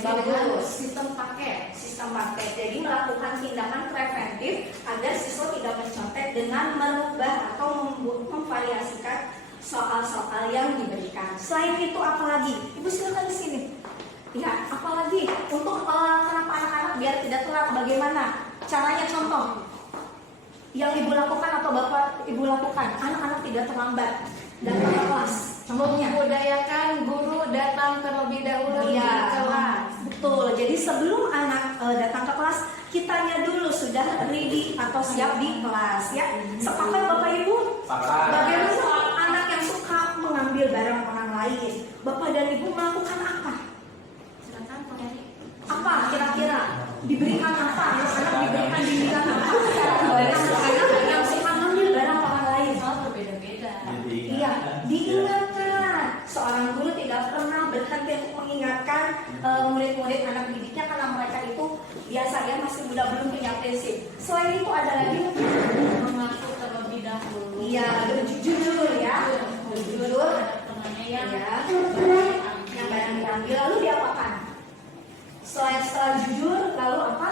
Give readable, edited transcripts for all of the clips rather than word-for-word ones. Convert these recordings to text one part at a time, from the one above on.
bagus. Sistem paket. Jadi melakukan tindakan preventif agar siswa tidak mencontek dengan merubah atau memvariasikan soal-soal yang diberikan. Selain itu apalagi? Ibu silakan di sini. Ya, apalagi untuk kenapa anak-anak biar tidak telat, bagaimana caranya? Contoh yang ibu lakukan atau bapak ibu lakukan, anak-anak tidak terlambat datang ke kelas. Contohnya, membudayakan guru datang terlebih dahulu di kelas. Betul. Jadi sebelum anak datang ke kelas, kitanya dulu sudah ready atau siap di kelas, ya. Sepakat bapak ibu? Bagaimana soal anak yang suka mengambil barang orang lain? Bapak dan ibu melakukan apa? Apa kira-kira? Diberikan apa? Anak diberikan bimbingan apa? Anak yang suka mengambil barang orang lain. Berbeda-beda. Iya, diingatkan. Seorang guru tidak pernah berhenti untuk mengingatkan murid-murid anak didiknya karena mereka itu biasanya masih muda, belum punya prinsip. Selain itu ada lagi Mengaku terlebih dahulu. iya, jujur ya. Jujur. Yang Yang barang diambil lalu diapakan? Setelah jujur lalu apa?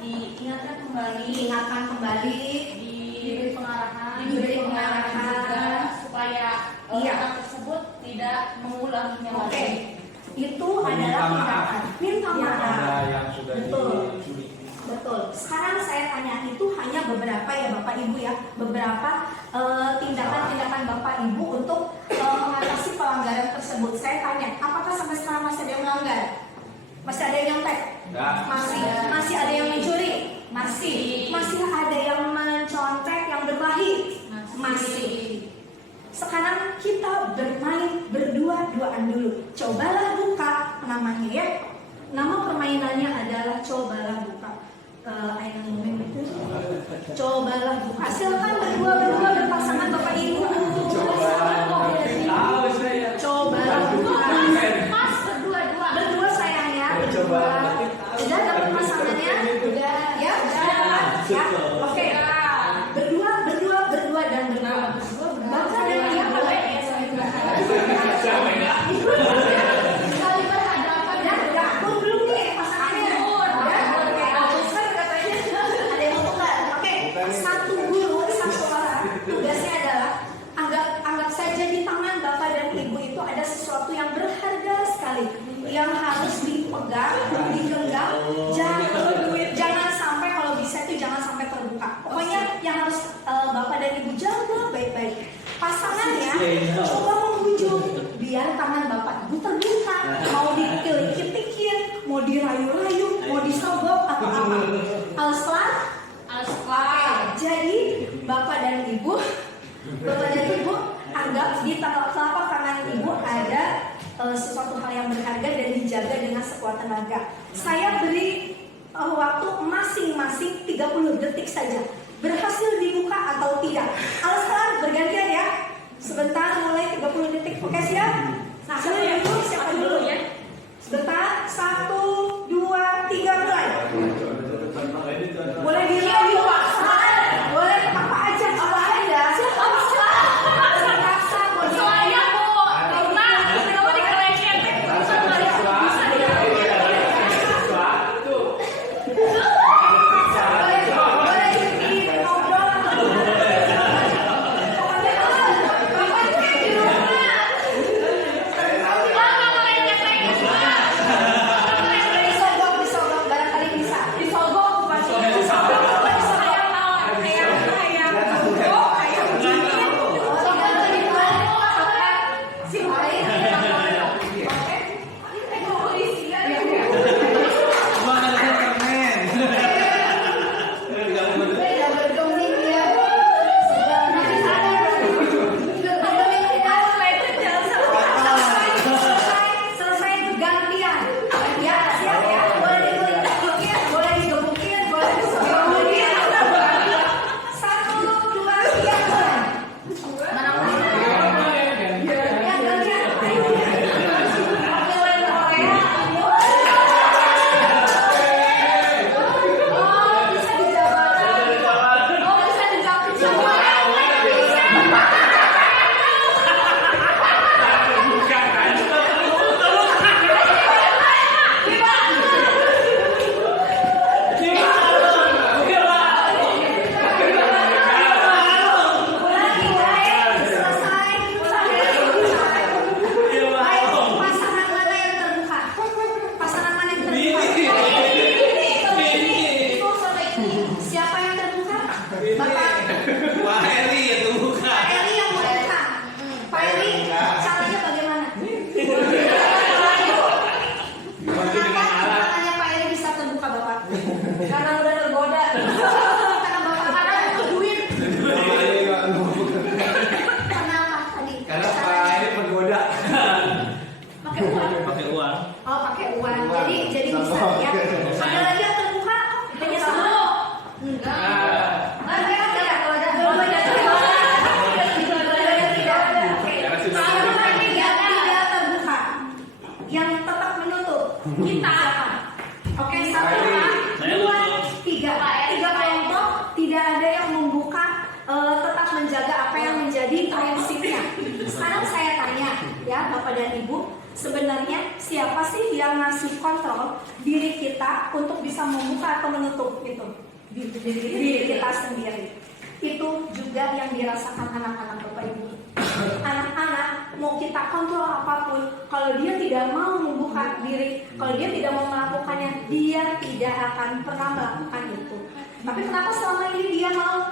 Diingatkan kembali. Diberi pengarahan. Juga supaya orang tersebut tidak mengulanginya lagi. Oke. Itu adalah tindakan. Minta maaf. Yang sudah dicuri. Betul. Sekarang saya tanya, itu hanya beberapa ya Bapak Ibu ya, beberapa tindakan-tindakan Bapak Ibu untuk mengatasi pelanggaran tersebut. Saya tanya, apakah sampai sekarang masih ada yang melanggar? Masih ada yang nyontek? Masih ada yang mencuri? Masih ada yang mencontek, yang berkelahi? Masih. Sekarang kita bermain berdua-duaan dulu. Cobalah buka namanya ya. Nama permainannya adalah cobalah buka. Cobalah buka. Silakan berdua berpasangan Bapak Ibu. Cobalah buka. Mas berdua sayang ya. Udah dapat pasangannya? Udah. Ya. Ya. Oke. Berdua dan berdua. Bapak dan dia boleh ya saya satu guru, satu orang, tugasnya adalah anggap saja di tangan Bapak dan Ibu itu ada sesuatu yang berharga sekali yang harus dipegang, digenggam, jangan sampai, kalau bisa itu jangan sampai terbuka. Pokoknya yang harus Bapak dan Ibu jaga baik-baik. Pasangannya coba membujuk biar tangan Bapak Ibu terbuka, mau dikit-dikit, mau dirayu-rayu, mau disogok atau apa. Alaslan. Jadi Bapak dan Ibu anggap di telapak tangan Ibu ada sesuatu hal yang berharga dan dijaga dengan sekuat tenaga. Saya beri waktu masing-masing 30 detik saja. Berhasil dibuka atau tidak? Alaskan bergantian ya. Sebentar, mulai 30 detik. Oke, siap? Nah, siapa dulu ya? Sebentar, 1, 2, 3, mulai. Boleh dirayu, boleh apa aja, apa aja. Boleh ya Bapak dan Ibu, sebenarnya siapa sih yang ngasih kontrol diri kita untuk bisa membuka atau menutup itu? Diri kita sendiri. Itu juga yang dirasakan anak-anak Bapak Ibu. Anak-anak mau kita kontrol apapun, kalau dia tidak mau membuka diri, kalau dia tidak mau melakukannya, dia tidak akan pernah melakukan itu. Tapi kenapa selama ini dia mau?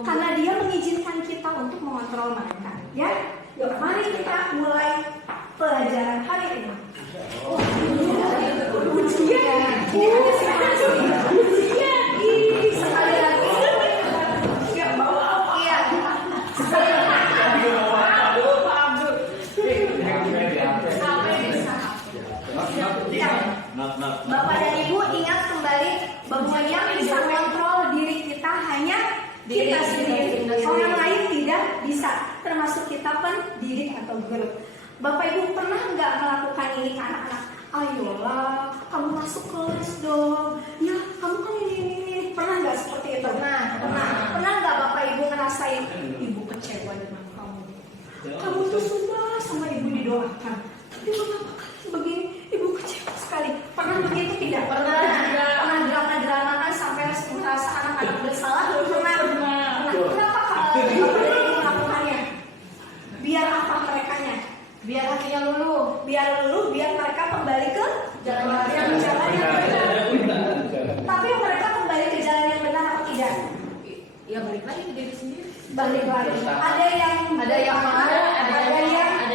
Karena dia mengizinkan kita untuk mengontrol mereka. Ya, yuk mari kita mulai pelajaran hari ini. Ujian, ini ada ujian. Sekali lagi. Iya. Bapak dan Ibu ingat kembali bahwa yang bisa mengontrol diri kita hanya kita sendiri. Orang lain tidak bisa, termasuk kita pendidik atau guru. Bapak Ibu pernah nggak melakukan ini ke anak-anak? Ayolah, kamu masuk kelas dong. Ya, kamu kan ini. Pernah nggak seperti itu? Pernah nggak Bapak Ibu ngerasain ibu kecewa dengan kamu? Kamu tuh sudah sama ibu didoakan, tapi mengapa begini? Ibu kecewa sekali. Pernah begitu tidak? Pernah drama-dramakan sampai merasa anak-anak bersalah? Pernah. Kenapa Bapak dan Ibu melakukannya? Biar apa merekanya? Biar hatinya luluh. Biar mereka kembali ke jalan yang benar. Tapi mereka kembali ke jalan yang benar atau tidak? Ya balik lagi ke diri sendiri. Balik lagi. Ada yang marah, ada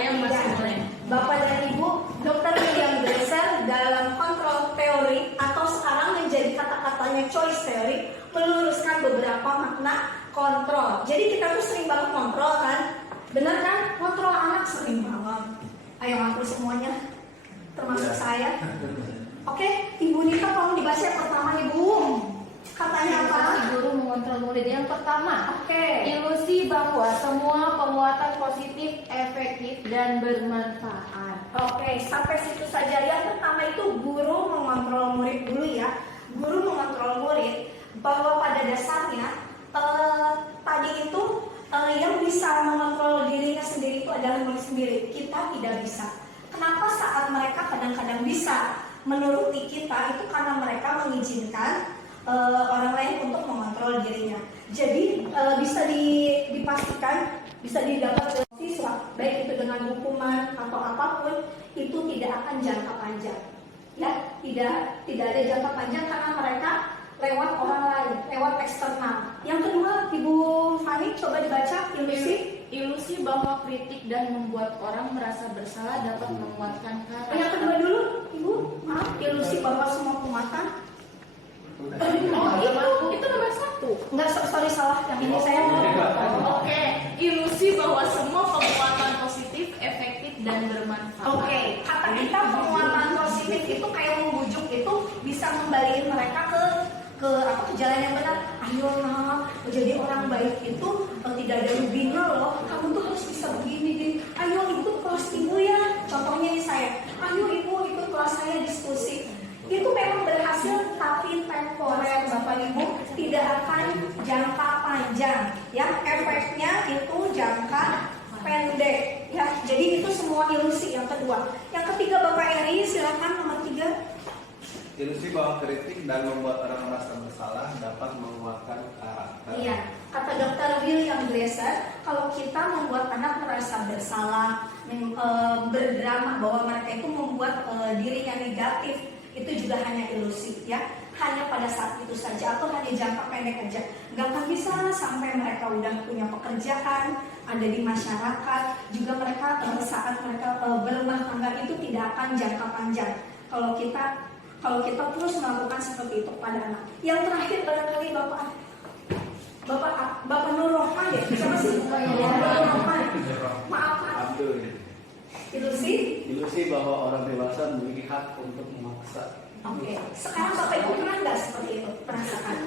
yang tidak. masih boleh. Bapak dan Ibu, Dr. William Glasser dalam kontrol teori atau sekarang menjadi kata-katanya choice theory meluruskan beberapa makna kontrol. Jadi kita tuh sering banget kontrol kan? Bener kan? Kontrol anak sering banget. Ayo ngaku semuanya, termasuk saya. Oke, Ibu Nita tolong dibaca yang pertama Ibu. Katanya apa? Guru mengontrol murid. Yang pertama, Oke. ilusi bahwa semua penguatan positif, efektif, dan bermanfaat. Oke, sampai situ saja. Yang pertama itu guru mengontrol murid dulu ya. Guru mengontrol murid bahwa pada dasarnya tadi itu yang bisa mengontrol dirinya sendiri itu adalah murid sendiri. Kita tidak bisa. Kenapa saat mereka kadang-kadang bisa menuruti kita itu karena mereka mengizinkan orang lain untuk mengontrol dirinya. Jadi bisa dipastikan, bisa didapat oleh siswa, baik itu dengan hukuman atau apapun, itu tidak akan jangka panjang. Ya, tidak ada jangka panjang karena mereka lewat orang lain, lewat eksternal. Yang kedua, Ibu Fani coba dibaca Ilusi bahwa kritik dan membuat orang merasa bersalah dapat menguatkan karakter. Yang kedua dulu, Ibu, maaf, ilusi bahwa semua penguatan. Itu nomor 1. Enggak, sorry salah. Yang ini saya mau. Oke, ilusi bahwa semua penguatan positif, efektif, dan bermanfaat. Oke, kata kita penguatan positif itu kayak membujuk itu bisa membalikin mereka ke jalan yang benar. Ayo nak, menjadi orang baik itu tidak ada ruginya loh. Kamu tuh harus bisa begini. Ayo ikut kelas ibu ya. Contohnya nih saya. Ayo ibu ikut kelas saya diskusi. Itu memang berhasil tapi temporer Bapak Ibu, tidak akan jangka panjang ya, efeknya itu jangka pendek ya. Jadi itu semua ilusi. Yang kedua. Yang ketiga Bapak Eri, silakan nomor 3. Ilusi bahwa kritik dan membuat orang merasa bersalah dapat menguatkan karakter. Iya, kata Dr. William Glasser, kalau kita membuat anak merasa bersalah, berdrama bahwa mereka itu membuat dirinya negatif, itu juga hanya ilusi ya, hanya pada saat itu saja atau hanya jangka pendek aja. Gak akan bisa sampai mereka udah punya pekerjaan, ada di masyarakat, juga mereka saat mereka berumah tangga itu tidak akan jangka panjang. Kalau kita terus melakukan seperti itu pada anak. Yang terakhir barangkali Bapak Nur Rohman ya, siapa sih? Nur Rohman. Maaf Pak. Ilusi bahwa orang dewasa memiliki hak untuk memaksa. Oke. Sekarang Bapak Ibu pernah nggak seperti itu? Perasaan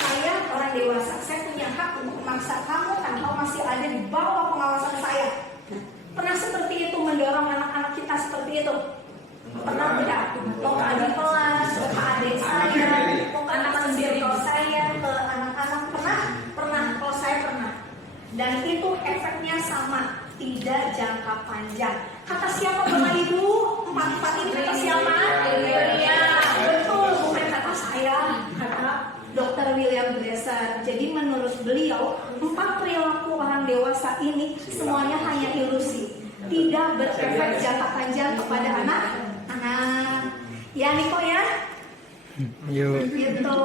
saya orang dewasa, saya punya hak untuk memaksa kamu karena kamu masih ada di bawah pengawasan saya. Pernah seperti itu mendorong anak-anak kita seperti itu? Pernah tidak? Mau ke adik kelas, ke adik saya, mau ke anak sendiri saya, ke anak-anak pernah? Kalau saya pernah. Dan itu efeknya sama. tidak jangka panjang. Kata siapa Bapak Ibu? Empat ini kata siapa? Iya, betul, bukan kata saya, kata Dr. William Glasser. Jadi menurut beliau, 4 perilaku orang dewasa ini semuanya hanya ilusi, tidak berefek jangka panjang kepada anak-anak. Ya Niko ya? Yuk. Gitu.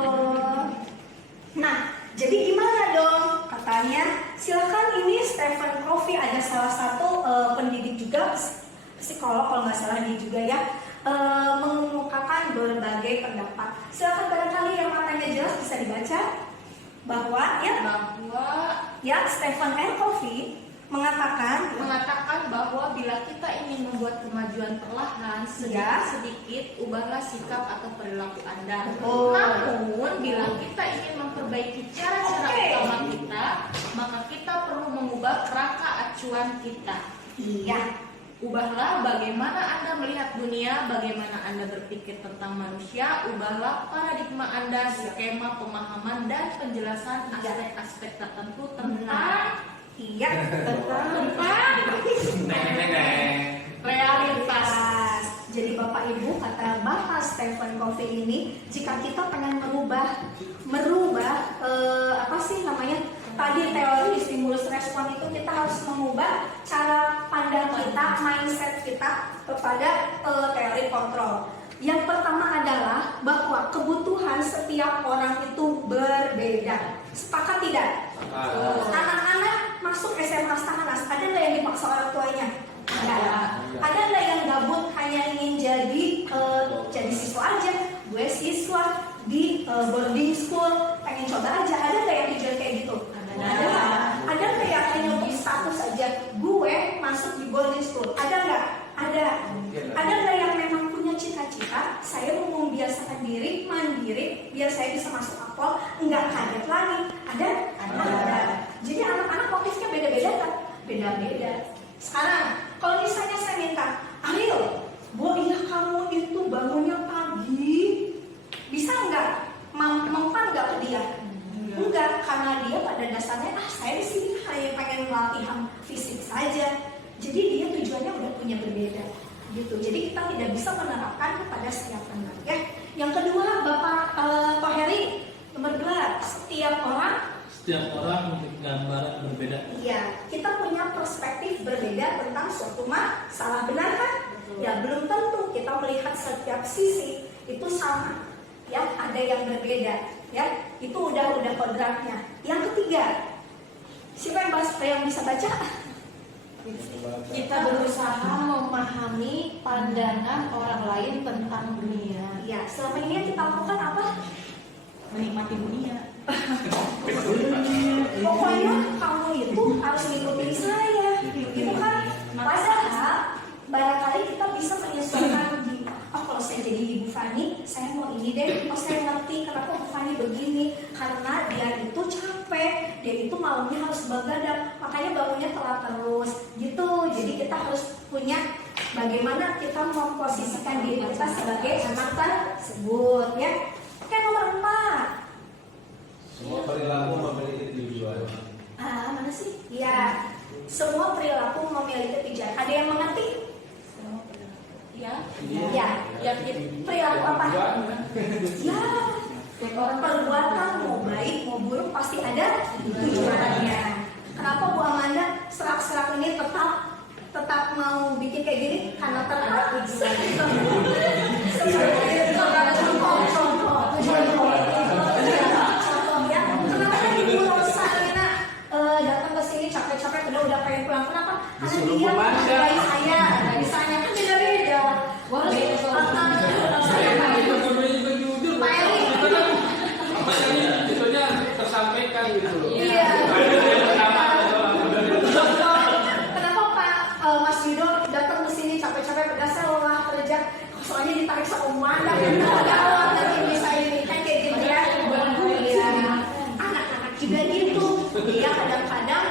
Nah, jadi gimana dong? Katanya, silakan ini Stephen Covey, ada salah satu pendidik juga, psikolog kalau nggak salah dia juga ya, mengemukakan berbagai pendapat. Silakan barangkali yang matanya jelas bisa dibaca bahwa Stephen R. Covey mengatakan bahwa bila kita ingin membuat kemajuan perlahan, sedikit-sedikit ubahlah sikap atau perilaku Anda. Oh. Namun bila kita ingin memperbaiki cara-cara utama kita, maka kita perlu mengubah kerangka acuan kita. iya, Ubahlah bagaimana Anda melihat dunia, bagaimana Anda berpikir tentang manusia, ubahlah paradigma Anda, skema pemahaman dan penjelasan aspek-aspek tertentu tentang realitas. Jadi Bapak Ibu, kata Bapak Stephen Covey ini, jika kita pengen merubah tadi teori stimulus respon itu, kita harus mengubah cara pandang kita, mindset kita kepada teori kontrol. Yang pertama adalah bahwa kebutuhan setiap orang itu berbeda. Sepakat tidak? Anak-anak masuk SMA setengah, ada nggak yang dipaksa orang tuanya? Ada nggak yang gabut hanya ingin jadi siswa aja? Gue siswa di boarding school, pengen coba aja. Ada nggak yang tujuan kayak gitu? Ada nggak yang hanya untuk status aja? Gue masuk di boarding school. Ada nggak? Ada nggak yang memang punya cita-cita? Saya mau membiasakan diri mandiri biar saya bisa masuk akpol, nggak kaget lagi. Ada. Jadi anak-anak motifnya beda-beda kan? Beda-beda. Sekarang, kalau misalnya saya minta, Ariel, iya kamu itu bangunnya pagi, bisa nggak? Mempan nggak ke dia? Enggak, karena dia pada dasarnya, saya di sini hanya pengen latihan fisik saja. Jadi dia tujuannya udah punya berbeda, gitu. Jadi kita tidak bisa menerapkan kepada setiap anak, ya. Yang kedua, Pak Heri, nomor 2, setiap orang memiliki gambaran berbeda. Iya, kita punya perspektif berbeda tentang suatu masalah, benar kan? Ya, belum tentu kita melihat setiap sisi itu sama. Ya, ada yang berbeda. Ya, itu udah kodratnya. Yang ketiga, siapa yang bisa baca? Kita berusaha memahami pandangan orang lain tentang dunia. Ya, selama ini yang kita lakukan apa? Menikmati dunia. Pokoknya kamu itu harus ngikutin saya, gitu kan? Padahal barangkali kita bisa menyesuaikan di, kalau saya jadi Ibu Fani, saya mau ini deh. Saya ngerti kenapa Bu Fani begini, karena dia itu capek, dia itu malamnya harus begadang, makanya bangunnya telat terus, gitu. Jadi kita harus punya bagaimana kita memposisikan diri kita sebagai anak tersebut, ya. Oke, nomor 4. Semua perilaku memiliki tujuan. Mana sih? Ya, semua perilaku memiliki tujuan. Ada yang mengerti? Ya, perilaku apa? Ya, perbuatan mau baik mau buruk pasti ada tujuannya. Kenapa Bu Amanda serak-serak ini tetap mau bikin kayak gini? Karena terpaksa. Datang ke sini capek-capek udah pengen pulang. Kenapa? Karena dia menghargai saya. Misalnya kan beda-beda. Tersampaikan gitu loh. Iya. Kenapa Pak Mas Yudo datang ke sini capek-capek berdasar lelah kerja, soalnya ditarik sama Umanda gawat nanti bisa ini kan kayak gitu ya. Iya. Anak-anak juga gitu. Dia kadang-kadang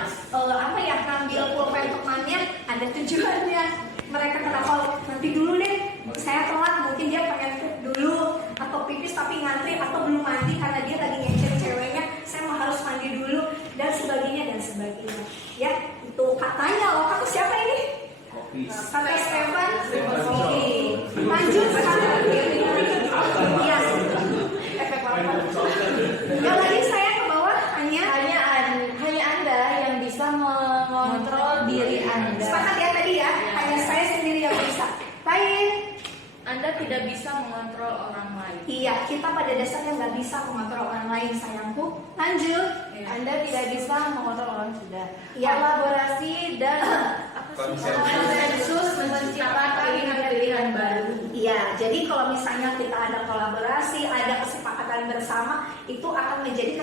ngambil pulpen temannya ada tujuannya. Mereka kenapa nanti dulu deh, saya telat, mungkin dia pengen dulu atau pipis tapi ngantri atau belum mandi karena dia lagi ngecek ceweknya, saya mau harus mandi dulu dan sebagainya. Ya, itu katanya loh, kata siapa? Kata Stefan, oke. Lanjut sekarang. Iya. Yang lagi saya ke bawah hanya Anda yang bisa mengontrol diri Anda. sepakat ya tadi ya. Hanya saya sendiri yang bisa. Baik. Anda tidak bisa mengontrol orang lain. Iya, kita pada dasarnya nggak bisa mengontrol orang lain, sayangku. Lanjut. Anda tidak bisa mengontrol orang sudah. Iya. Kolaborasi dan konsensus menciptakan pilihan-pilihan baru. Iya, jadi kalau misalnya kita ada kolaborasi, ada kesepakatan bersama, itu akan menjadi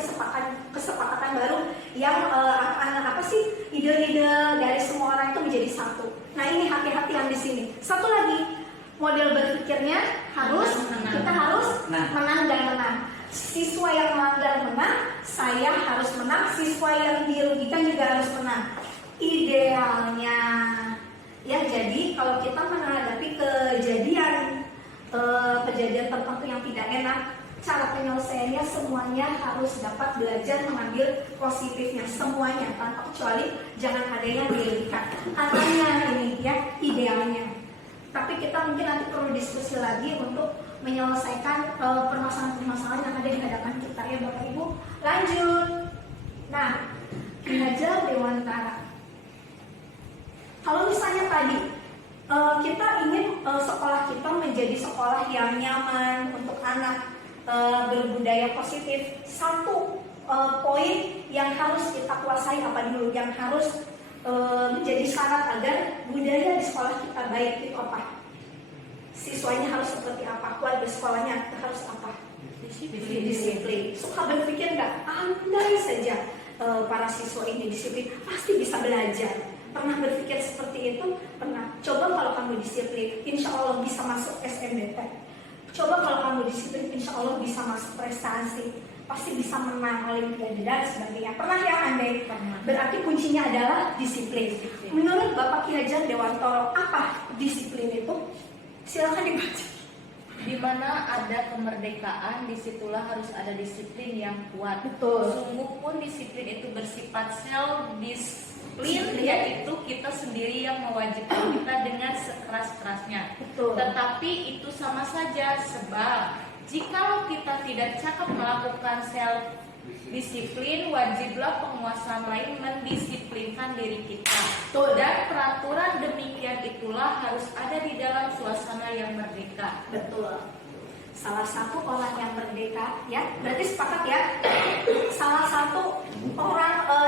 kesepakatan baru yang apa sih ide-ide dari semua orang itu menjadi satu. Nah ini hati-hati yang di sini. Satu lagi, model berpikirnya harus kita harus menang dan menang. Siswa yang melanggar menang, saya harus menang. Siswa yang dirugikan juga harus menang. Idealnya, ya jadi kalau kita menghadapi kejadian tertentu yang tidak enak, cara penyelesaiannya semuanya harus dapat belajar mengambil positifnya semuanya tanpa kecuali, jangan ada yang dirugikan. Katanya ini ya idealnya. Tapi kita mungkin nanti perlu diskusi lagi untuk menyelesaikan permasalahan-permasalahan yang ada di hadapan kita ya Bapak Ibu. Lanjut. Nah, Ki Hajar Dewantara. Kalau misalnya tadi kita ingin sekolah kita menjadi sekolah yang nyaman untuk anak, berbudaya positif, satu poin yang harus kita kuasai apa dulu, yang harus menjadi syarat agar budaya di sekolah kita baik itu apa? Siswanya harus seperti apa? Keluarga sekolahnya harus apa? Disiplin. Suka berpikir nggak? Andai saja para siswa ini disiplin, pasti bisa belajar. Pernah berpikir seperti itu? Pernah. Coba kalau kamu disiplin, insya Allah bisa masuk SNBT. Coba kalau kamu disiplin, insya Allah bisa masuk prestasi. Pasti bisa menang Olimpiade dan sebagainya. Pernah ya Andai? Pernah. Berarti kuncinya adalah disiplin. Menurut Bapak Ki Hajar Dewantara, apa disiplin itu? Silakan dibaca. Di mana ada kemerdekaan, disitulah harus ada disiplin yang kuat. Betul. Sungguh pun disiplin itu bersifat self-disiplin, yaitu kita sendiri yang mewajibkan kita dengan sekeras-kerasnya. Betul. Tetapi itu sama saja, sebab jikalau kita tidak cakap melakukan self-disiplin, wajiblah penguasa lain mendisiplinkan diri kita. Betul. Dan peraturan demikian itulah harus ada di dalam suasana yang merdeka. Betul. Salah satu orang yang merdeka, ya, berarti sepakat ya. Salah satu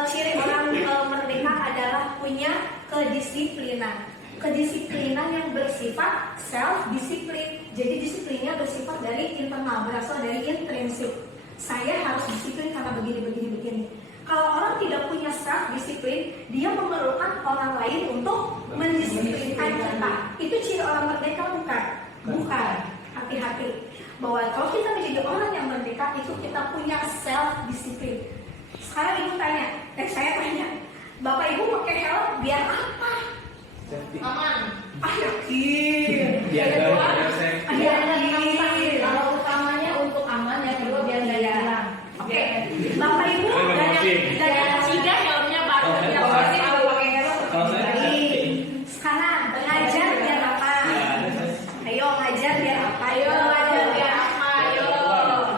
ciri orang merdeka adalah punya kedisiplinan. Kedisiplinan yang bersifat self-disiplin. Jadi disiplinnya bersifat dari internal, berasal dari intrinsik. Saya harus disiplin karena begini. Kalau orang tidak punya self-disiplin, dia memerlukan orang lain untuk mendisiplinkan kita. Itu ciri orang merdeka bukan? Bukan. Hati-hati. Bahwa kalau kita menjadi orang yang merdeka, itu kita punya self-disiplin. Sekarang ibu tanya, saya tanya, Bapak Ibu pakai helm biar apa? Aman. Yakin. Biar Yakin. Kalau utamanya untuk aman, yang kedua biar nggak hilang. Oke. Bapak Ibu dan yang ketiga helmnya baru. Yang pasti kalau pakai helm. Baik. Sekarang ngajar biar apa? Ayo ngajar biar apa? Ayo ngajar biar apa? Ayo.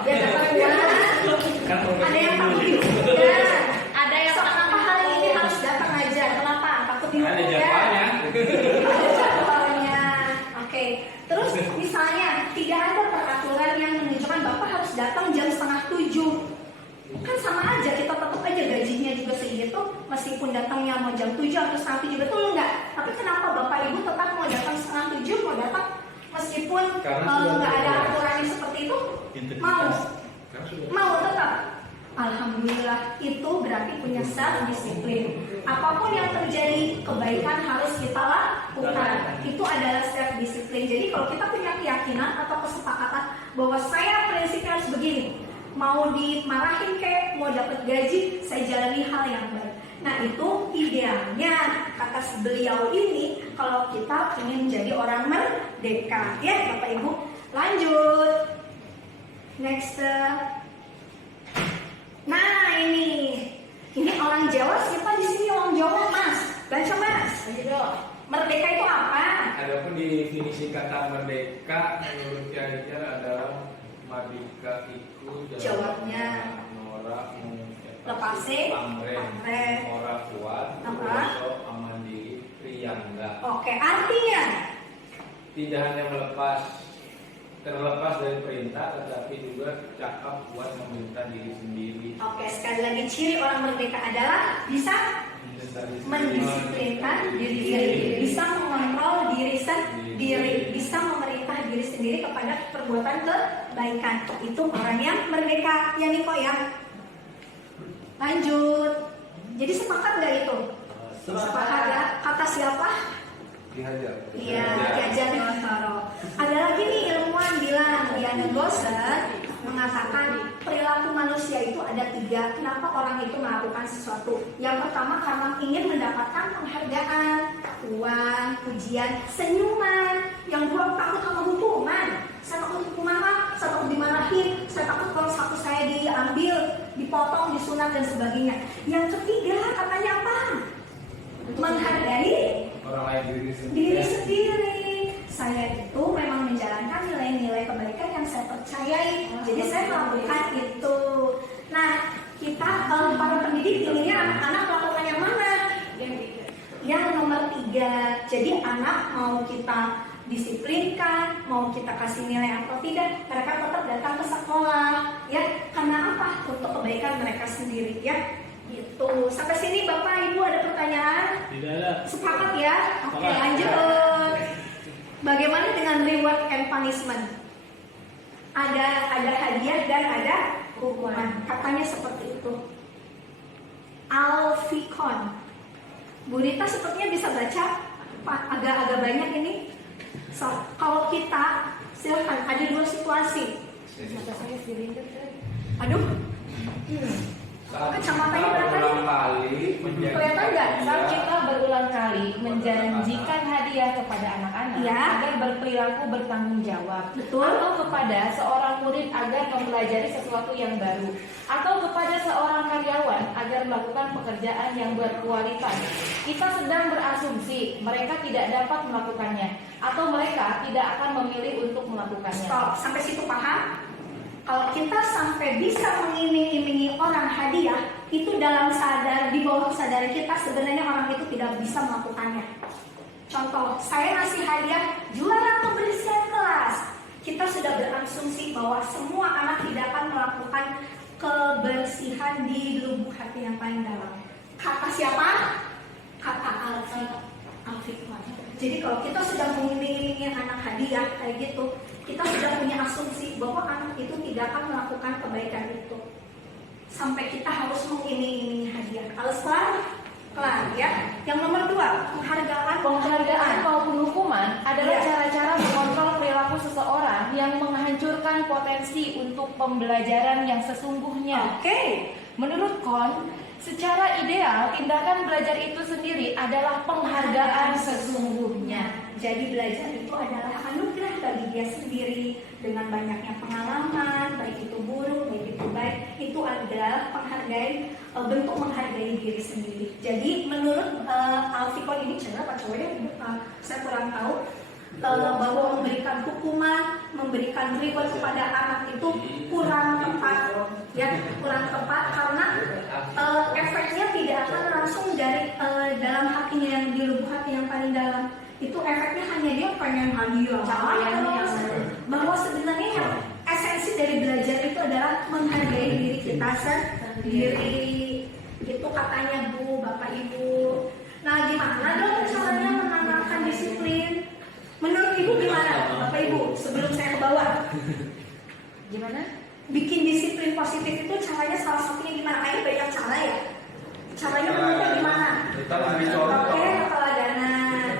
Biar dapat uang. Ada yang takut dihukum. Ada yang kenapa hari ini harus datang ngajar? Kenapa? Takut dihukum. Ada jadwalnya. Ada jadwalnya. Oke. Terus misalnya tidak ada peraturan yang menunjukkan Bapak harus datang jam 6:30. Kan sama aja, kita tetap aja gajinya juga segitu, meskipun datangnya mau jam 7 atau 6:30, betul enggak? Tapi kenapa Bapak Ibu tetap mau datang 6:30, mau datang meskipun nggak ada aturan yang seperti itu? Mau tetap? Alhamdulillah, itu berarti punya self-disiplin. Apapun yang terjadi, kebaikan harus kita lakukan. Itu adalah self-disiplin. Jadi kalau kita punya keyakinan atau kesepakatan bahwa saya prinsipnya harus begini, mau dimarahin kayak mau dapat gaji, saya jalani hal yang baik. Nah itu idealnya, kata beliau ini, kalau kita ingin menjadi orang merdeka. Ya Bapak Ibu, lanjut. Next. Nah ini orang Jawa, siapa di sini orang Jawa Mas? Baca Mas. Merdeka itu apa? Adapun definisi kata merdeka menurut Ki Hajar adalah merdeka iku Jawabnya. Nora Lepase, pamreh pamreh. ora kuat Apa? Kuoso amandiri priyangga. Oke, artinya Tidak hanya terlepas dari perintah, tetapi juga cakap kuat meminta diri sendiri. oke, sekali lagi ciri orang merdeka adalah bisa mendisiplinkan diri, bisa mengontrol diri sendiri, bisa memerintah diri sendiri kepada perbuatan kebaikan. Itu orang yang merdeka. Ya Niko ya. Lanjut. Jadi sepakat nggak itu? Sepakat ya. Kata siapa? Dihajar. Iya, diajar Notaro. Ada lagi nih ilmuwan bilang, Diana Gosset mengatakan perilaku manusia itu ada 3. Kenapa orang itu melakukan sesuatu? Yang pertama karena ingin mendapatkan penghargaan, uang, pujian, senyuman. Yang kedua takut sama hukuman. Saya takut hukuman apa? Saya takut dimarahin. Saya takut kalau status saya diambil, dipotong, disunat dan sebagainya. Yang ketiga katanya apa? Menghargai Orang lain diri sendiri. Saya itu memang menjalankan nilai-nilai kebaikan yang saya percayai. Jadi saya melakukan itu. Nah, kita para pendidik inginnya anak-anak melakukan yang mana? Yang nomor 3. Jadi anak mau kita disiplinkan, mau kita kasih nilai atau tidak, mereka tetap datang ke sekolah, ya. Karena apa? Untuk kebaikan mereka sendiri, ya. Gitu. Sampai sini Bapak Ibu ada pertanyaan? Tidak ada. Sepakat ya? Oke, Sepakat. lanjut. Bagaimana dengan reward and punishment? Ada hadiah dan ada hukuman. Katanya seperti itu. Alfikon. Bu Rita sepertinya bisa baca agak-agak banyak ini. So, kalau kita silakan, ada 2 situasi. Aduh. Kacamatanya berapa nih? Berulang kali Kelihatan nggak? Saat kita berulang kali menjanjikan hadiah kepada anak-anak Ya. agar berperilaku bertanggung jawab, Betul. atau kepada seorang murid agar mempelajari sesuatu yang baru, atau kepada seorang karyawan agar melakukan pekerjaan yang berkualitas, kita sedang berasumsi mereka tidak dapat melakukannya, atau mereka tidak akan memilih untuk melakukannya. Stop, sampai situ paham? Kalau kita sampai bisa mengiming-imingi orang hadiah, itu di bawah kesadaran kita sebenarnya orang itu tidak bisa melakukannya. Contoh, saya ngasih hadiah juara kebersihan kelas. Kita sudah berasumsi bahwa semua anak tidak akan melakukan kebersihan di lubuk hati yang paling dalam. Kata siapa? Kata Alfikwan. Jadi kalau kita sudah mengiming-imingi anak hadiah kayak gitu, kita sudah punya asumsi bahwa anak itu tidak akan melakukan kebaikan itu. Sampai kita harus mengiming-imingi hadiah. Kalau kelar ya. Yang nomor 2, Penghargaan maupun hukuman adalah Ya. cara-cara mengontrol perilaku seseorang yang menghancurkan potensi untuk pembelajaran yang sesungguhnya. Oke. Menurut Kohn, secara ideal tindakan belajar itu sendiri adalah penghargaan sesungguhnya. Jadi belajar itu adalah anugerah bagi dia sendiri. Dengan banyaknya pengalaman, baik itu buruk, baik itu baik, itu adalah bentuk menghargai diri sendiri. Jadi menurut Alfikon ini cewek apa cowoknya? Saya kurang tahu. Bahwa memberikan hukuman, memberikan reward kepada anak itu kurang tepat, ya, kurang tepat karena efeknya tidak akan langsung dari dalam hatinya yang di lubuk hati yang paling dalam. Itu efeknya hanya dia pengen hadiah. Bahwa sebenarnya yang esensi dari belajar itu adalah menghargai diri kita sendiri. Itu katanya Bu, Bapak Ibu. Nah, gimana dong caranya menanamkan disiplin? Menurut Ibu gimana, Bapak Ibu? Sebelum saya ke bawah, Gimana? bikin disiplin positif itu caranya salah satunya gimana? Kayaknya banyak cara ya. Caranya menurutnya gimana? Kita lebih contoh. Oke, keteladanan.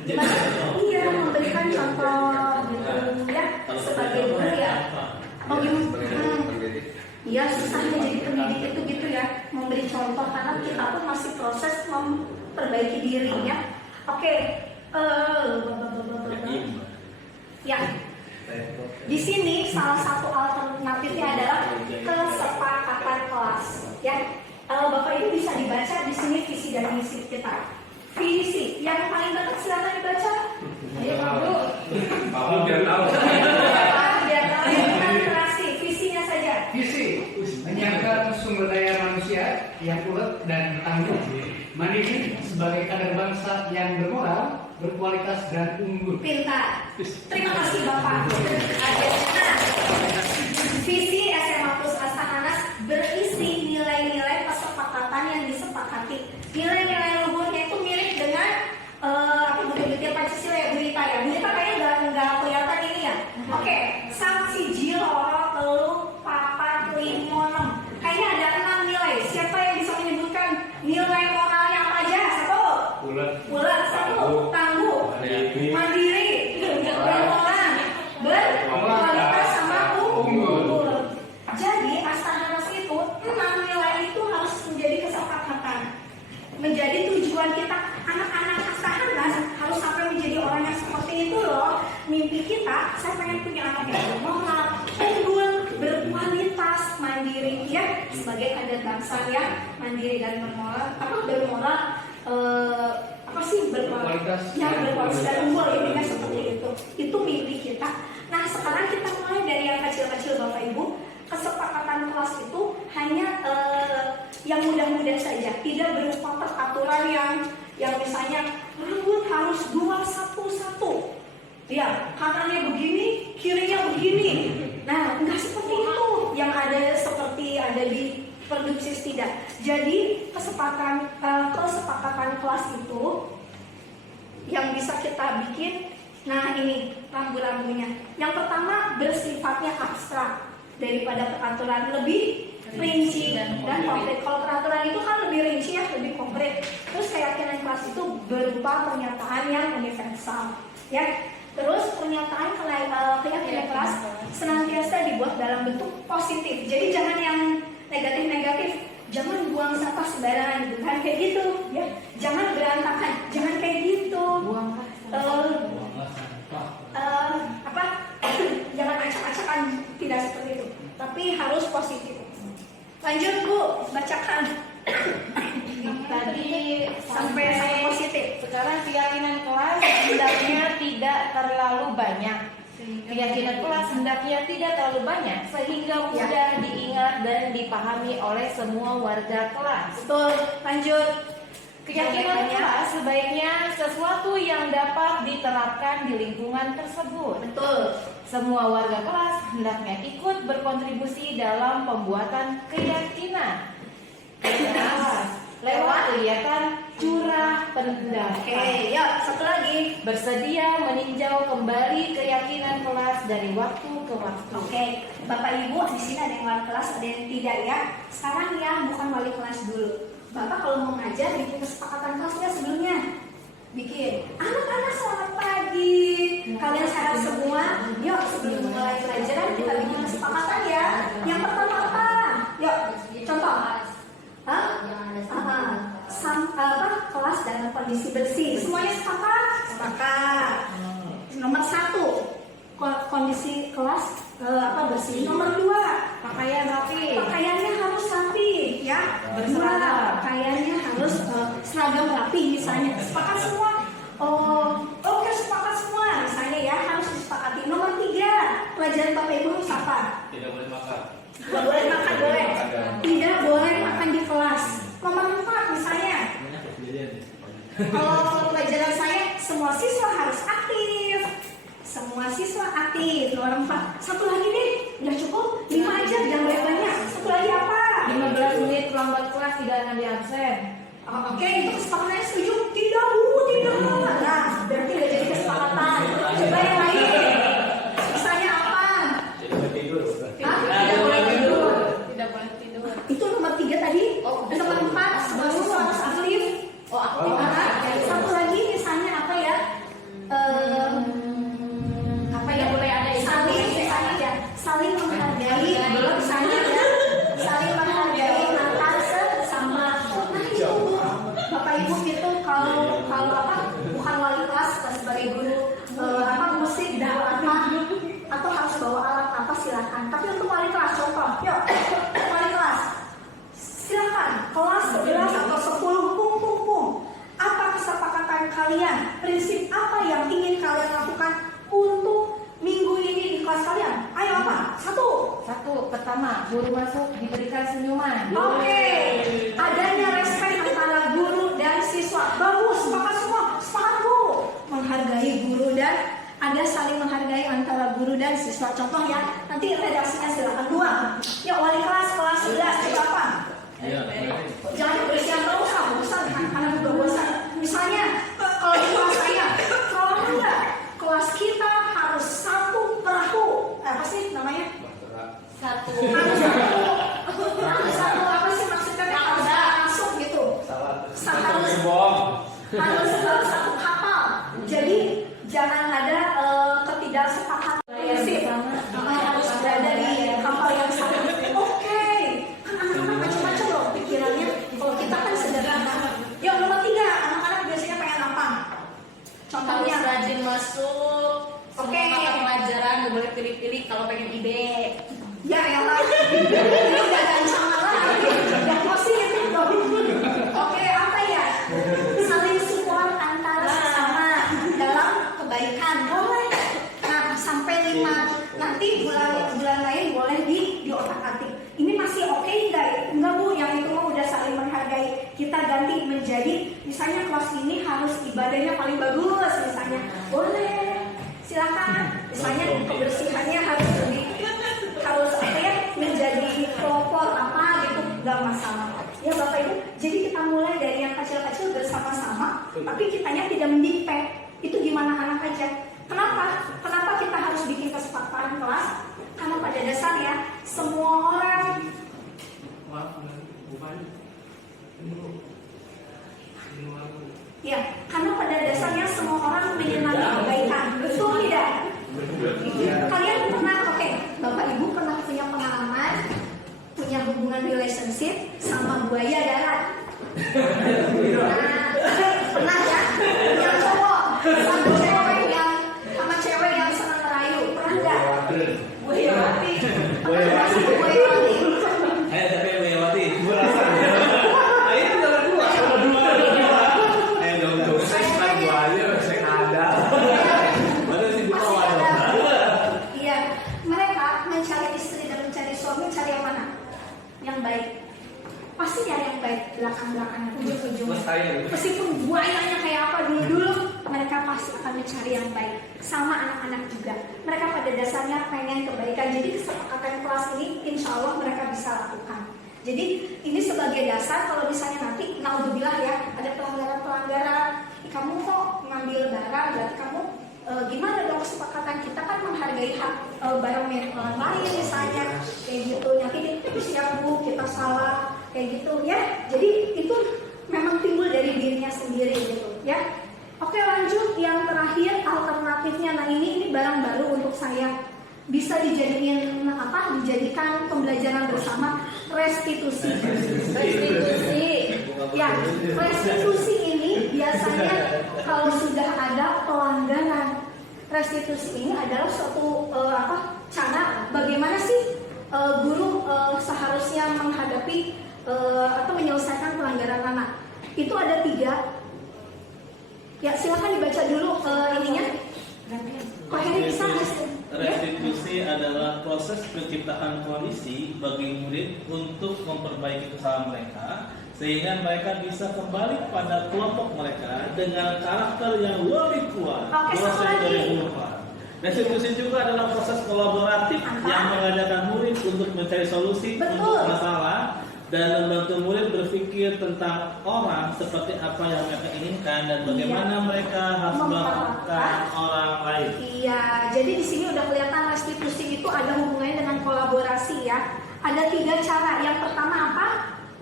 Gimana? Iya, memberikan contoh gitu ya sebagai guru ya. Iya, susahnya jadi pendidik itu gitu ya, memberi contoh karena kita pun masih proses memperbaiki dirinya. Oke, ya. Di sini salah satu alternatifnya adalah kesepakatan kelas. Ya, Bapak Ibu bisa dibaca di sini visi dan misi kita. visi. Yang paling dekat silakan dibaca. Ayo Pak Bro. Pak Bro biar tahu. Biar kalian konsentrasi visinya saja. Visi menyiapkan sumber daya manusia yang ulet dan tangguh, mandiri sebagai kader bangsa yang bermoral, berkualitas dan unggul. Pintar. Terima kasih Bapak. Nah, visi SMA Plus Asahanas berisi nilai-nilai kesepakatan yang disepakati. Nilai-nilai luhurnya itu mirip dengan betul-betul Pancasila ya, berita ya. Berita kayaknya nggak kelihatan ini ya. Oke, sanksi loro, telu, papat, limo, 6. Kayaknya ada 6 nilai. Siapa yang bisa menyebutkan nilai moralnya apa aja? Satu. Ulet. Satu. Tangguh. Mandiri. Bermoral. Berkualitas sama unggul. Jadi Asahanas itu 6 nilai itu harus menjadi kesepakatan. Menjadi tujuan kita. Anak-anak Asahanas harus sampai menjadi orang yang seperti itu loh. Mimpi kita, saya pengen punya anak yang bermoral, unggul, berkualitas, mandiri ya, sebagai kader bangsa yang mandiri dan bermoral. Berkualitas dan unggul, intinya seperti itu. Itu mimpi kita. Nah sekarang kita mulai dari yang kecil-kecil Bapak Ibu. Kesepakatan kelas itu hanya yang mudah-mudah saja, tidak berupa peraturan yang misalnya rambut harus 2-1-1. Ya, kanannya begini, kirinya begini. Nah, enggak seperti itu. Yang ada seperti ada di Perdubsis tidak. Jadi kesepakatan kelas itu yang bisa kita bikin. Nah ini rambu-rambunya. Yang pertama bersifatnya abstrak daripada peraturan, lebih rinci dan konkret. Kalau peraturan itu kan lebih rinci ya, lebih konkret. Terus keyakinan kelas itu berupa pernyataan yang universal, ya. Terus pernyataan keyakinan kelas senantiasa dibuat dalam bentuk positif. Jadi jangan yang negatif-negatif. Jangan buang sampah sembarangan, bukan kayak gitu, ya. Jangan berantakan, jangan kayak gitu. Jangan acak-acakan, tidak seperti itu. Tapi harus positif. Lanjut Bu, bacakan. Tadi Sampai positif. Sekarang keyakinan kelas hendaknya tidak terlalu banyak. Keyakinan kelas hendaknya tidak terlalu banyak sehingga mudah diingat dan dipahami oleh semua warga kelas. Betul, lanjut. Keyakinan kelas sebaiknya sesuatu yang dapat diterapkan di lingkungan tersebut. Betul. Semua warga kelas hendaknya ikut berkontribusi dalam pembuatan keyakinan kelas lewat kegiatan curah pendapat. Oke, yuk satu lagi. Bersedia meninjau kembali keyakinan kelas dari waktu ke waktu. Oke, Bapak Ibu di sini ada yang wali kelas, ada yang tidak ya. Sekarang ya bukan wali kelas dulu. Bapak kalau mau ngajar bikin kesepakatan kelasnya sebelumnya. Bikin. Anak-anak selamat pagi. Kalian sehat semua. Yuk sebelum mulai pelajaran kita bikin kesepakatan ya. Yang pertama apa? Yuk, contoh. Kelas dalam kondisi bersih. Semuanya sepakat? Sepakat. Nomor 1, kondisi kelas bersih. Nomor 2, Pakaian rapi. pakaiannya harus rapi, ya. Berseragam. Pakaiannya harus seragam rapi misalnya. Sepakat semua? Oke, sepakat semua. Misalnya ya harus disepakati. Nomor 3, pelajaran Bapak Ibu harus apa? Tidak boleh makan. Tidak boleh makan, boleh. Tidak boleh makan di kelas. Nomor 4 misalnya. Kalau pelajaran saya semua siswa harus aktif. Semua siswa aktif. Nomor 4. Satu lagi deh, udah cukup. 5 aja, jangan banyak-banyak. Satu lagi apa? 15 menit terlambat kelas tidak akan di absen. Oke, itu kesepakatannya setuju? Tidak, tidak. Nah, berarti udah jadi kesepakatan. Coba yang lain. Misalnya apa? Tidak boleh tidur. Tidak boleh tidur. Tidak boleh tidur. Itu nomor 3 tadi. Nomor 4, semua siswa harus aktif. Satu lagi misalnya apa ya? Boleh ada Saling menghargai, misalnya ya, saling menghargai antar sesama. Nah itu Bapak Ibu itu kalau bukan wali kelas sebagai guru musik dan atau harus bawa alat apa silakan. Tapi untuk wali kelas contoh, yuk wali kelas silakan kelas 11 atau 10 pung. Apa kesepakatan kalian. Prinsip apa yang ingin kalian lakukan untuk minggu ini di kelas kalian? Ayo apa? Satu. Pertama, guru masuk diberikan senyuman. Oke. Adanya respect antara guru dan siswa. Bagus, sepakat semua. Sepakat Bu. Menghargai guru dan ada saling menghargai antara guru dan siswa. Contoh ya, nanti redaksinya silakan dua. Ya wali kelas 11 coba apa? Jangan bersihan terus, bosan kan? Anak juga bosan. Misalnya kalau di kelas saya, kalau enggak, kelas kita harus satu perahu. Apa sih namanya? Satu. Harus satu apa sih maksudnya? Harus masuk gitu. Harus satu kapal. Jadi jangan ada ketidaksepakatan prinsip. Harus berada di kapal yang sama. Oke, kan anak-anak macam-macam loh pikirannya. Kalau kita kan sederhana. Yuk nomor 3, anak-anak biasanya pengen apa? Contohnya Harus rajin masuk. Oke. Semua mata pelajaran gak boleh pilih-pilih kalau pengen IB. ya elah. Ini udah ada ancaman lagi. Yang positif dong. Oke, apa ya? Saling support antara sesama dalam kebaikan. Boleh. Nah, sampai 5 nanti bulan lain boleh di otak-atik. Ini masih oke enggak? Enggak Bu, yang itu mah udah saling menghargai. Kita ganti menjadi misalnya kelas ini harus ibadahnya paling bagus misalnya. Boleh. Silakan. Misalnya kebersihannya harus apa ya, menjadi pelopor apa gitu, enggak masalah. Ya Bapak Ibu, jadi kita mulai dari yang kecil-kecil bersama-sama, tapi kitanya tidak mendikte. Itu gimana anak aja. Kenapa kita harus bikin kesepakatan kelas? Karena pada dasarnya semua orang ya, karena pada dasarnya semua orang menyenangi kebaikan. Betul tidak? Kalian pernah, Bapak Ibu pernah punya pengalaman punya hubungan relationship sama buaya darat? Pernah ya? Yang cowok sama cewek yang senang merayu, pernah nggak? Buaya mati. Buaya mati. Iya, mereka mencari istri dan mencari suami, cari yang mana? Yang baik. Pasti nyari yang baik, belakang-belakangnya, ujung-ujungnya. Meskipun buayanya kayak apa dulu, mereka pasti akan mencari yang baik. Sama anak-anak juga. Mereka pada dasarnya pengen kebaikan. Jadi kesepakatan kelas ini, insya Allah mereka bisa lakukan. Jadi ini sebagai dasar kalau misalnya nanti, naudzubillah ya, ada pelanggaran-pelanggaran. Kamu kok ngambil barang, berarti kamu gimana dong kesepakatan kita kan menghargai hak barang milik orang lain misalnya kayak gitu. Nanti siap Bu, kita salah kayak gitu ya. Jadi itu memang timbul dari dirinya sendiri gitu ya. Oke, lanjut yang terakhir alternatifnya. Nah ini barang baru untuk saya, bisa dijadikan pembelajaran bersama, restitusi. Ya, restitusi ini biasanya kalau sudah ada pelanggaran, restitusi ini adalah suatu cara bagaimana sih guru seharusnya menghadapi atau menyelesaikan pelanggaran anak. Itu ada 3. Ya silakan dibaca dulu ininya. Kok ini bisa Restitusi adalah proses penciptaan kondisi bagi murid untuk memperbaiki kesalahan mereka sehingga mereka bisa kembali pada kelompok mereka dengan karakter yang lebih kuat. Restitusi juga adalah proses kolaboratif yang mengadakan murid untuk mencari solusi untuk masalah dan membantu murid berpikir tentang orang seperti apa yang mereka inginkan dan bagaimana mereka harus melakukan orang lain. Iya, jadi di sini udah kelihatan restitusi itu ada hubungannya dengan kolaborasi ya. Ada 3 cara. Yang pertama apa?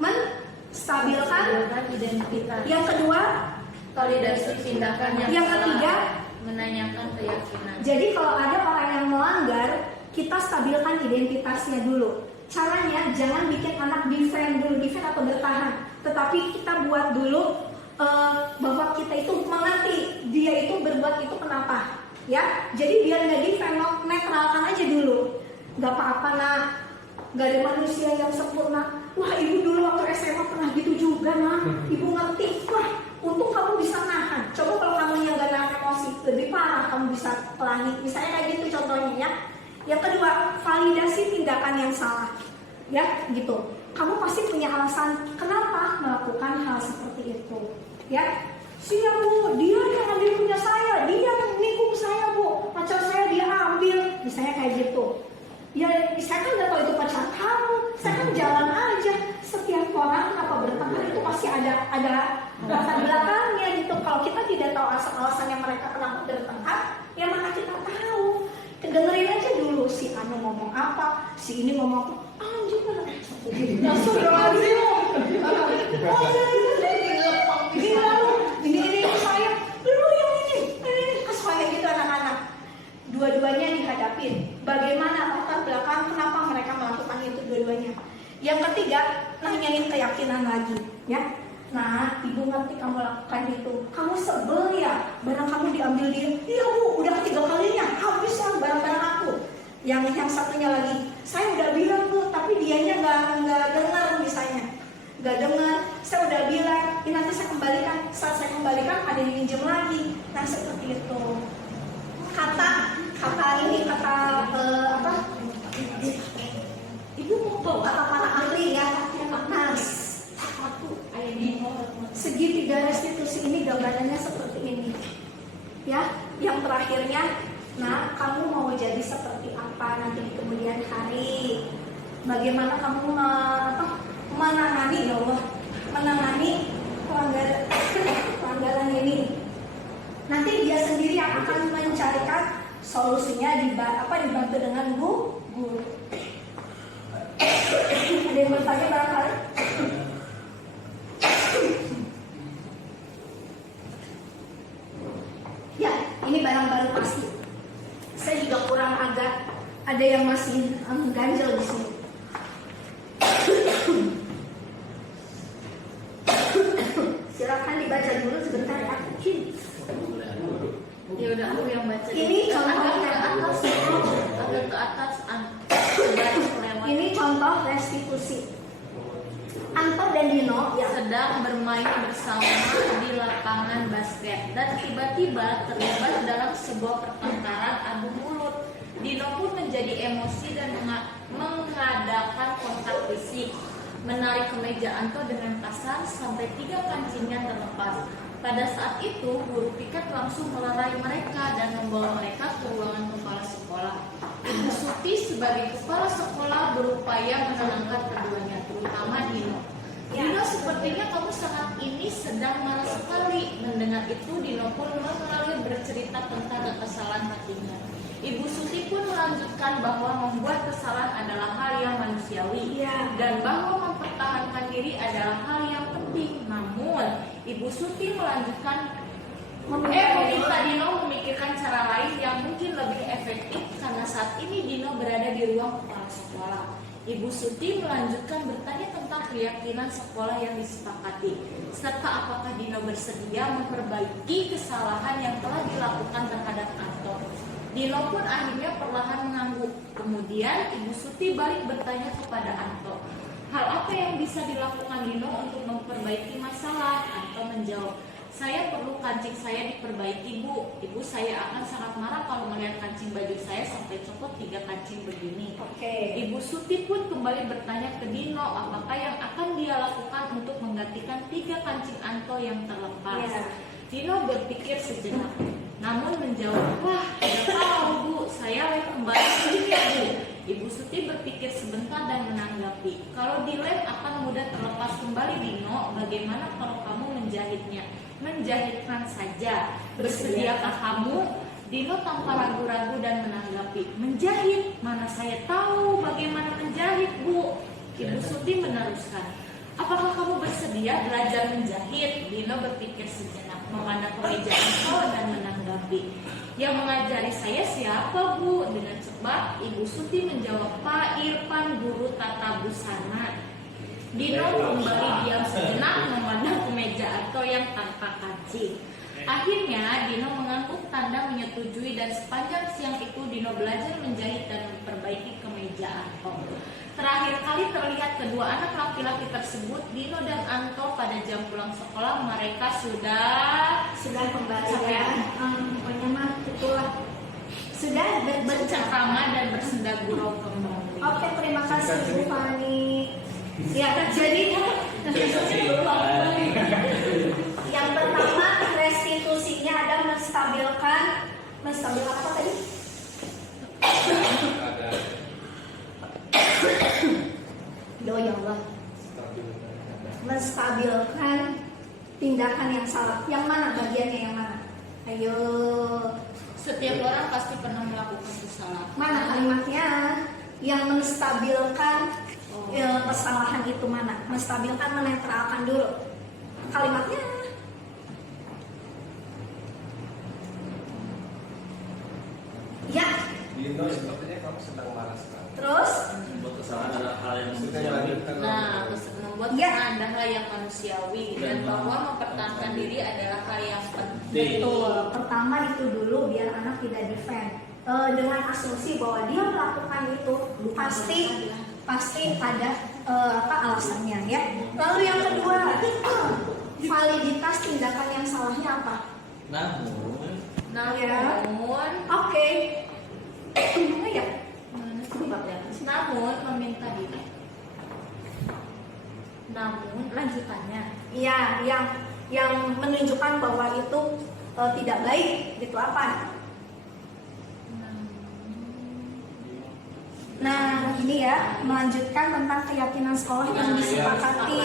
Menstabilkan identitas. Yang kedua, Validasi tindakan yang ketiga, menanyakan keyakinan. jadi kalau ada orang yang melanggar, kita stabilkan identitasnya dulu. Caranya jangan bikin anak defend atau bertahan, tetapi kita buat dulu bahwa kita itu mengerti dia itu berbuat itu kenapa, ya. Jadi biar nggak defend, netralkan aja dulu. Gak apa-apa nak, gak ada manusia yang sempurna. Wah ibu dulu waktu SMA pernah gitu juga nak, ibu ngerti. Wah untung kamu bisa nahan. Coba kalau kamu yang gak nahan emosi, lebih parah, kamu bisa pelangi. Misalnya kayak gitu contohnya ya. Yang kedua, validasi tindakan yang salah. Ya, gitu. Kamu pasti punya alasan kenapa melakukan hal seperti itu. Ya, siap bu, dia yang ambil punya saya, dia yang nikung saya bu, pacar saya dia ambil, misalnya kayak gitu. Ya, saya kan nggak tahu itu pacar kamu, saya kan jalan aja. Setiap orang kenapa bertengkar itu pasti ada latar belakangnya gitu. Kalau kita tidak tahu alasan-alasannya mereka kenapa bertengkar, ya mana kita tahu. Dengerin aja dulu si Anu ngomong apa, si ini ngomong apa. Anjir, langsung lagi oh iya gila lu, ini saya, lu yang ini kayak gitu anak-anak. Dua-duanya dihadapin. Bagaimana latar belakang kenapa mereka melakukan itu dua-duanya. Yang ketiga, nanyain keyakinan lagi, ya. Nah, ibu ngerti kamu lakukan itu. Kamu sebel ya, barang kamu diambil dia. Iya bu, udah ketiga kalinya, habis lah barang-barang aku. Yang satunya lagi, saya udah bilang bu, tapi dianya nggak dengar misalnya, nggak dengar. Saya udah bilang, ini nanti saya kembalikan. Saat saya kembalikan ada yang minjem lagi. Nah seperti itu. Kata apa? Ibu mau tahu kata para ahli ya, Nas. Segitiga restitusi ini gambarannya seperti ini. Ya, yang terakhirnya, nah kamu mau jadi seperti apa nanti di kemudian hari? Bagaimana kamu menangani ya Allah, menangani pelanggaran ini? Nanti dia sendiri yang akan mencarikan solusinya dibantu dengan guru. Ada yang bertanya barangkali? Ya, ini barang baru pasti. Saya juga kurang agak ada yang masih ganjel di sini. Silakan dibaca dulu sebentar ya. Ya udah aku yang baca. Ini contoh agak ke atas. Ini contoh restitusi. Anto dan Dino ya sedang bermain bersama di lapangan basket dan tiba-tiba terlibat dalam sebuah pertengkaran adu mulut. Dino pun menjadi emosi dan mengadakan kontak fisik, menarik kemeja Anto dengan kasar sampai 3 kancingnya terlepas. Pada saat itu, guru piket langsung melerai mereka dan membawa mereka ke ruangan kepala sekolah. Ibu Suti sebagai kepala sekolah berupaya menenangkan keduanya, terutama Dino. Dino, sepertinya kamu saat ini sedang marah sekali. Mendengar itu, Dino pun mengalir bercerita tentang kekesalan hatinya. Ibu Suti pun melanjutkan bahwa membuat kesalahan adalah hal yang manusiawi dan bahwa mempertahankan diri adalah hal yang penting. Namun, Ibu Suti melanjutkan meminta Dino memikirkan cara lain yang mungkin lebih efektif karena saat ini Dino berada di ruang kepala sekolah. Ibu Suti melanjutkan bertanya tentang keyakinan sekolah yang disepakati, serta apakah Dino bersedia memperbaiki kesalahan yang telah dilakukan terhadap Anto. Dino pun akhirnya perlahan mengangguk. Kemudian Ibu Suti balik bertanya kepada Anto, hal apa yang bisa dilakukan Dino untuk memperbaiki masalah? Anto menjawab, saya perlu kancing saya diperbaiki bu. Ibu, saya akan sangat marah kalau melihat kancing baju saya sampai copot 3 kancing begini. Ibu Suti pun kembali bertanya ke Dino apakah yang akan dia lakukan untuk menggantikan 3 kancing Anto yang terlepas. Dino berpikir sejenak, namun menjawab, wah tidak tahu bu, saya lem kembali sendiri bu. Ibu Suti berpikir sebentar dan menanggapi, kalau dilem akan mudah terlepas kembali Dino, bagaimana kalau kamu menjahitnya? Menjahitkan saja. Bersediakah kamu? Dino tanpa ragu-ragu dan menanggapi, menjahit? Mana saya tahu bagaimana menjahit bu. Ibu Suti meneruskan, apakah kamu bersedia belajar menjahit? Dino berpikir sejenak, memandang kemeja Anto dan menanggapi, yang mengajari saya siapa bu? Dengan cepat Ibu Suti menjawab, Pak Irfan, guru tata busana. Dino kembali diam sejenak memandang kemeja Anto yang tanpa kancing. Akhirnya Dino mengangguk tanda menyetujui dan sepanjang siang itu Dino belajar menjahit dan memperbaiki kemeja Anto. Terakhir kali terlihat kedua anak laki-laki tersebut, Dino dan Anto, pada jam pulang sekolah mereka sudah kembali ya. Pokoknya mah itulah. Sudah bercengkrama dan bersenda gurau kembali. Oke, terima kasih Bu Fani. Ya, jadi yang pertama restitusinya ada menstabilkan apa tadi? Ada Ya Allah. Menstabilkan tindakan yang salah. Yang mana bagiannya yang mana? Ayo. Setiap orang pasti pernah melakukan kesalahan. Mana kalimatnya? Yang menstabilkan kesalahan itu mana? Menstabilkan, menetralkan dulu. Kalimatnya. Ya. Dino, sepertinya kamu sedang marah sekali. Terus? Membuat kesalahan adalah hal yang Sudah manusiawi. lanjutkan. Nah, membuat Ya. kesalahan adalah hal yang manusiawi dan bahwa mempertahankan diri adalah hal yang penting. Betul. Pertama itu dulu biar anak tidak defend. Dengan asumsi bahwa dia melakukan itu pasti ada alasannya ya. Lalu yang kedua, validitas tindakan yang salahnya apa? Namun, Oke. Gimana ya? namun meminta diri. Namun lanjutannya. Iya, yang menunjukkan bahwa itu tidak baik gitu apa? Nah, ini ya, melanjutkan tentang keyakinan sekolah yang disepakati.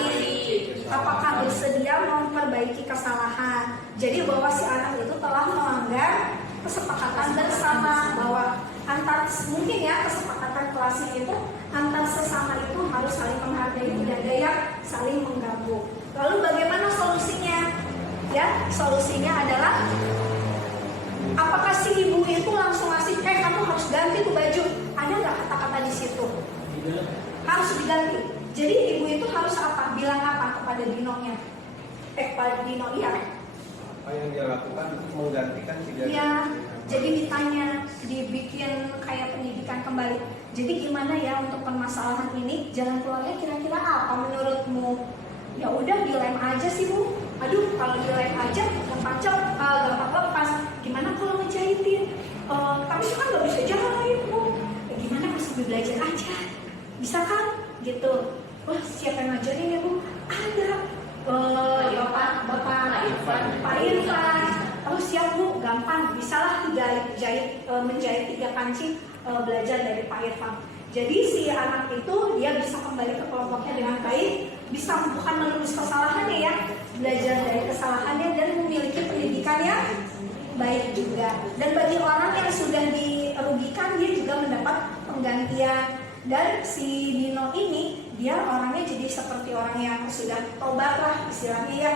Apakah bersedia memperbaiki kesalahan? Jadi bahwa si anak itu telah melanggar kesepakatan bersama bahwa mungkin ya kesepakatan klasik itu antar sesama itu harus saling menghargai, tidak ada yang saling mengganggu. Lalu bagaimana solusinya? Ya, solusinya adalah apakah si ibu itu langsung ngasih, kamu harus ganti tuh baju? Ada nggak kata-kata di situ? Harus diganti. Jadi ibu itu harus apa? Bilang apa kepada Dinonya? Kepada Dino, iya. Apa yang dia lakukan untuk menggantikan kejadian? Iya. Jadi ditanya, dibikin kayak pendidikan kembali. Jadi gimana ya untuk permasalahan ini? Jalan keluarnya kira-kira apa menurutmu? Ya udah dilem aja sih Bu. Aduh, kalau dilem aja gampang lepas. Gimana kalau ngejahitin? Tapi itu kan nggak bisa jahit Bu. Ya, gimana pas belajar aja? Bisa kan? Gitu. Wah, siapa yang ngajarin ya Bu? Ada. Pak Irfan. Oh siap Bu, gampang. Bisalah menjahit 3 kancing belajar dari Pak Irfan. Jadi si anak itu dia bisa kembali ke kelompoknya dengan baik, bisa bukan menembus kesalahannya ya, belajar dari kesalahannya dan memiliki pendidikan yang baik juga. Dan bagi orang yang sudah dirugikan, dia juga mendapat penggantian. Dan si Dino ini dia orangnya jadi seperti orang yang sudah tobat lah istilahnya ya.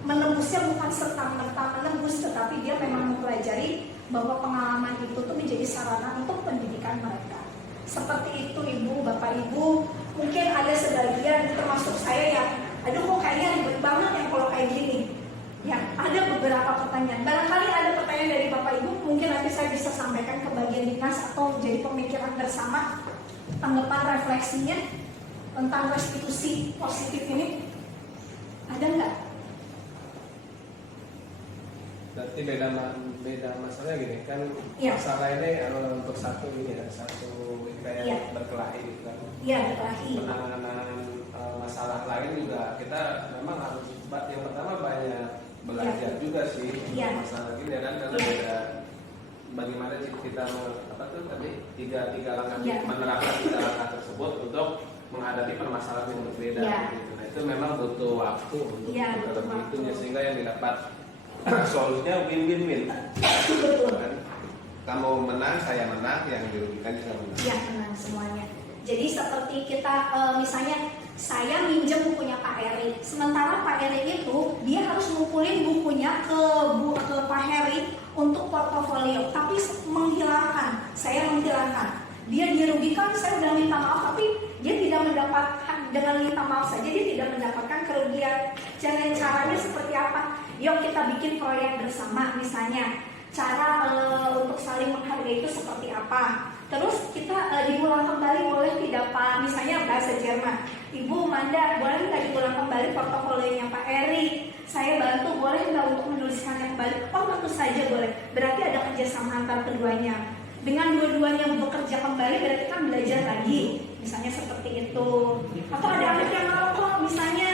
Menembusnya bukan serta-merta menembus, tetapi dia memang mempelajari bahwa pengalaman itu tuh menjadi sarana untuk pendidikan mereka. Seperti itu Ibu, Bapak Ibu. Mungkin ada sebagian termasuk saya ya, aduh kok kayaknya ribet banget yang kalau kayak gini. Ya, ada beberapa pertanyaan. Barangkali ada pertanyaan dari Bapak Ibu, mungkin nanti saya bisa sampaikan ke bagian dinas atau jadi pemikiran bersama, tanggapan refleksinya tentang restitusi positif ini. Ada nggak? Berarti beda masalahnya gini kan, Ya. masalah ini untuk satu kayak Ya. berkelahi gitu kan. Iya, berkelahi. Penanganan masalah lain juga kita memang harus, yang pertama banyak belajar juga sih masalah gini kan, karena beda bagaimana kita tiga langkah menerapkan 3 langkah tersebut untuk menghadapi permasalahan yang berbeda gitu. Nah, itu memang butuh waktu untuk dalam itunya, sehingga yang didapat solusinya win-win-win. Betul. Kamu menang, saya menang, yang dirugikan juga menang. Iya, menang semuanya. Jadi seperti kita misalnya saya minjem bukunya Pak Heri, sementara Pak Heri itu dia harus ngumpulin bukunya ke Pak Heri untuk portofolio, tapi saya menghilangkan. Dia dirugikan, saya sudah minta maaf, tapi dia tidak mendapat, dengan minta maaf saja dia tidak mendapatkan kerugian. Jangan caranya seperti apa? Yuk kita bikin proyek bersama, misalnya cara untuk saling menghargai itu seperti apa. Terus kita diulang kembali boleh tidak Pak? Misalnya bahasa Jerman. Ibu Manda, boleh nggak diulang kembali portofolionya Pak Eri? Saya bantu, boleh nggak untuk menuliskannya kembali? Oh tentu saja boleh. Berarti ada kerjasama antar keduanya. Dengan dua-duanya bekerja kembali berarti kan belajar lagi. Misalnya seperti itu. Atau ada anak yang merokok, misalnya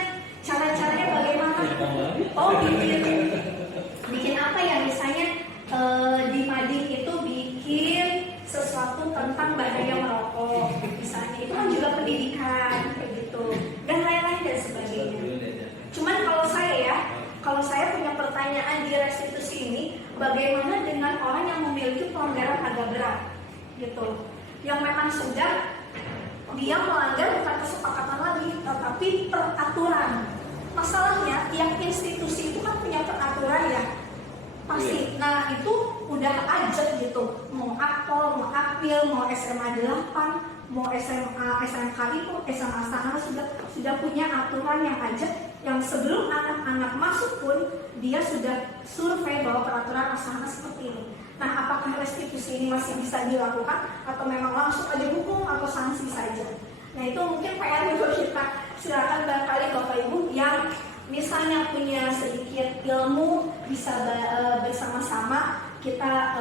cara-caranya bagaimana? Oh bikin apa ya? Misalnya di mading itu bikin sesuatu tentang bahaya merokok, misalnya itu kan juga pendidikan kayak gitu dan lain-lain dan sebagainya. Cuman kalau saya punya pertanyaan di restitusi ini, bagaimana dengan orang yang memiliki pelanggaran agak berat gitu, yang memang sudah dia melanggar bukan kesepakatan lagi tetapi peraturan. Masalahnya yang institusi itu kan punya peraturan ya pasti. Nah itu udah aja gitu, mau akpol, mau akpil, mau SMA 8, mau SMA SMK itu, SMA sana sudah punya aturan yang aja, yang sebelum anak-anak masuk pun dia sudah survei bahwa peraturan asana seperti ini. Nah apakah restitusi ini masih bisa dilakukan atau memang langsung aja hukum atau sanksi saja? Nah itu mungkin PR untuk kita. Silakan barangkali Bapak Ibu yang misalnya punya sedikit ilmu bisa bersama-sama kita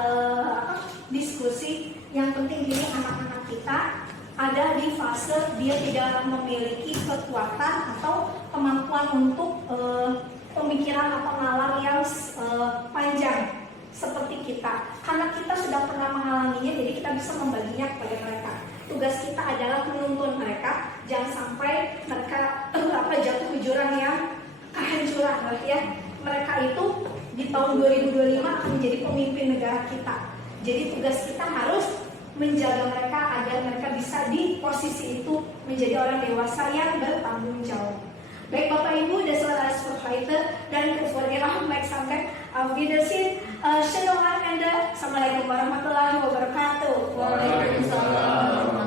diskusi. Yang penting gini, anak-anak kita ada di fase dia tidak memiliki kekuatan atau kemampuan untuk pemikiran atau nalar yang panjang seperti kita. Karena kita sudah pernah mengalaminya, jadi kita bisa membaginya kepada mereka. Tugas kita adalah menuntun mereka, jangan sampai mereka jatuh ke jurang yang kehancuran ya. Mereka itu di tahun 2025 akan menjadi pemimpin negara kita. Jadi tugas kita harus menjaga mereka agar mereka bisa di posisi itu menjadi orang dewasa yang bertanggung jawab. Baik Bapak Ibu, das war alles für heute. Dan für Ihre Aufmerksamkeit. Auf Wiedersehen. Shalom Anda. Assalamualaikum warahmatullahi wabarakatuh. Waalaikumsalam.